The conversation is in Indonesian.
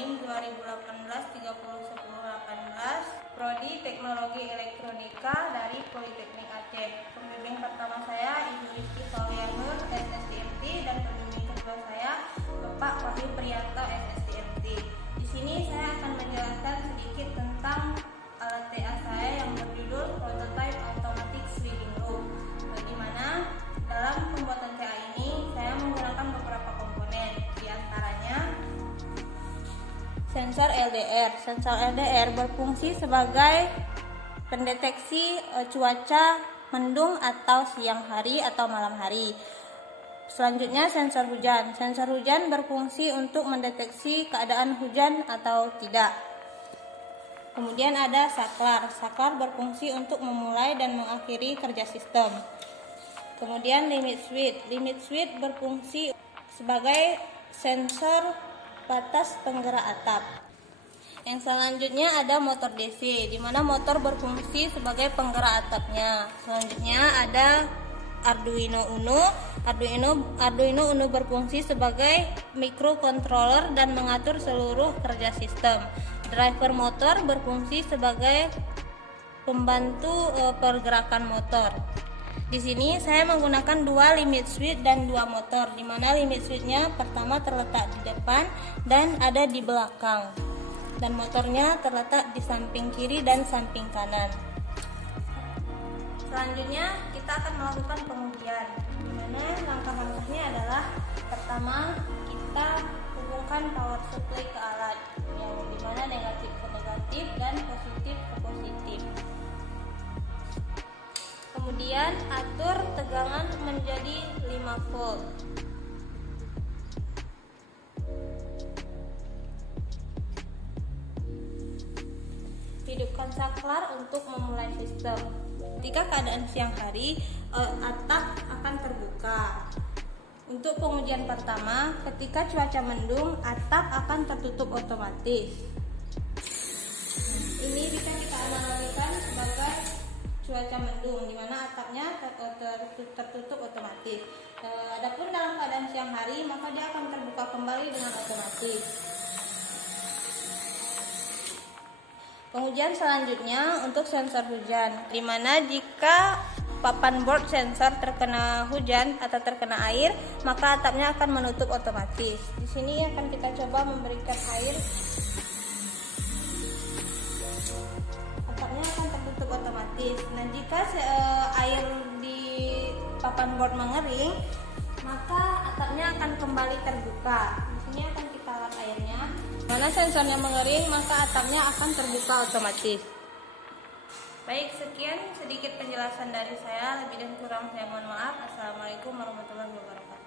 NIM 2018-301018, Prodi Teknologi Elektronika dari Politeknik Aceh. Pembimbing pertama saya Ibu Rizky Saulianur, SSTMT, dan pembimbing kedua saya Bapak Wahyu Priyanto, SSTMT. Di sini saya akan menjelaskan sedikit tentang alat TA saya yang berjudul Prototype Automatic Sweeping Room. Bagaimana dalam pembuatan TA ini saya menggunakan beberapa komponen, diantaranya sensor LDR. Sensor LDR berfungsi sebagai pendeteksi cuaca mendung atau siang hari atau malam hari. Selanjutnya sensor hujan. Sensor hujan berfungsi untuk mendeteksi keadaan hujan atau tidak. Kemudian ada saklar. Saklar berfungsi untuk memulai dan mengakhiri kerja sistem. Kemudian limit switch. Limit switch berfungsi sebagai sensor batas penggerak atap. Yang selanjutnya ada motor DC, di mana motor berfungsi sebagai penggerak atapnya. Selanjutnya ada Arduino Uno. Arduino Uno berfungsi sebagai microcontroller dan mengatur seluruh kerja sistem. Driver motor berfungsi sebagai pembantu pergerakan motor. Di sini saya menggunakan dua limit switch dan dua motor, di mana limit switchnya pertama terletak di depan dan ada di belakang, dan motornya terletak di samping kiri dan samping kanan. Selanjutnya kita akan melakukan pengujian, di mana langkah-langkahnya adalah pertama kita hubungkan power supply ke alat, yang dimana negatif ke negatif dan positif ke positif. Kemudian atur tegangan menjadi 5 volt. Hidupkan saklar untuk memulai sistem. Ketika keadaan siang hari, atap akan terbuka. Untuk pengujian pertama, ketika cuaca mendung, atap akan tertutup otomatis. Ini bisa kita analogikan sebagai cuaca mendung, di mana atapnya tertutup otomatis. Adapun dalam keadaan siang hari, maka dia akan terbuka kembali dengan otomatis. Pengujian selanjutnya untuk sensor hujan, di mana jika papan board sensor terkena hujan atau terkena air, maka atapnya akan menutup otomatis. Di sini akan kita coba memberikan air. Atapnya akan tertutup otomatis. Nah, jika air di papan board mengering, maka atapnya akan kembali terbuka. Di sini akan kita lap airnya. Mana sensornya mengering, maka atapnya akan terbuka otomatis. Baik, sekian sedikit penjelasan dari saya. Lebih dan kurang saya mohon maaf. Assalamualaikum warahmatullahi wabarakatuh.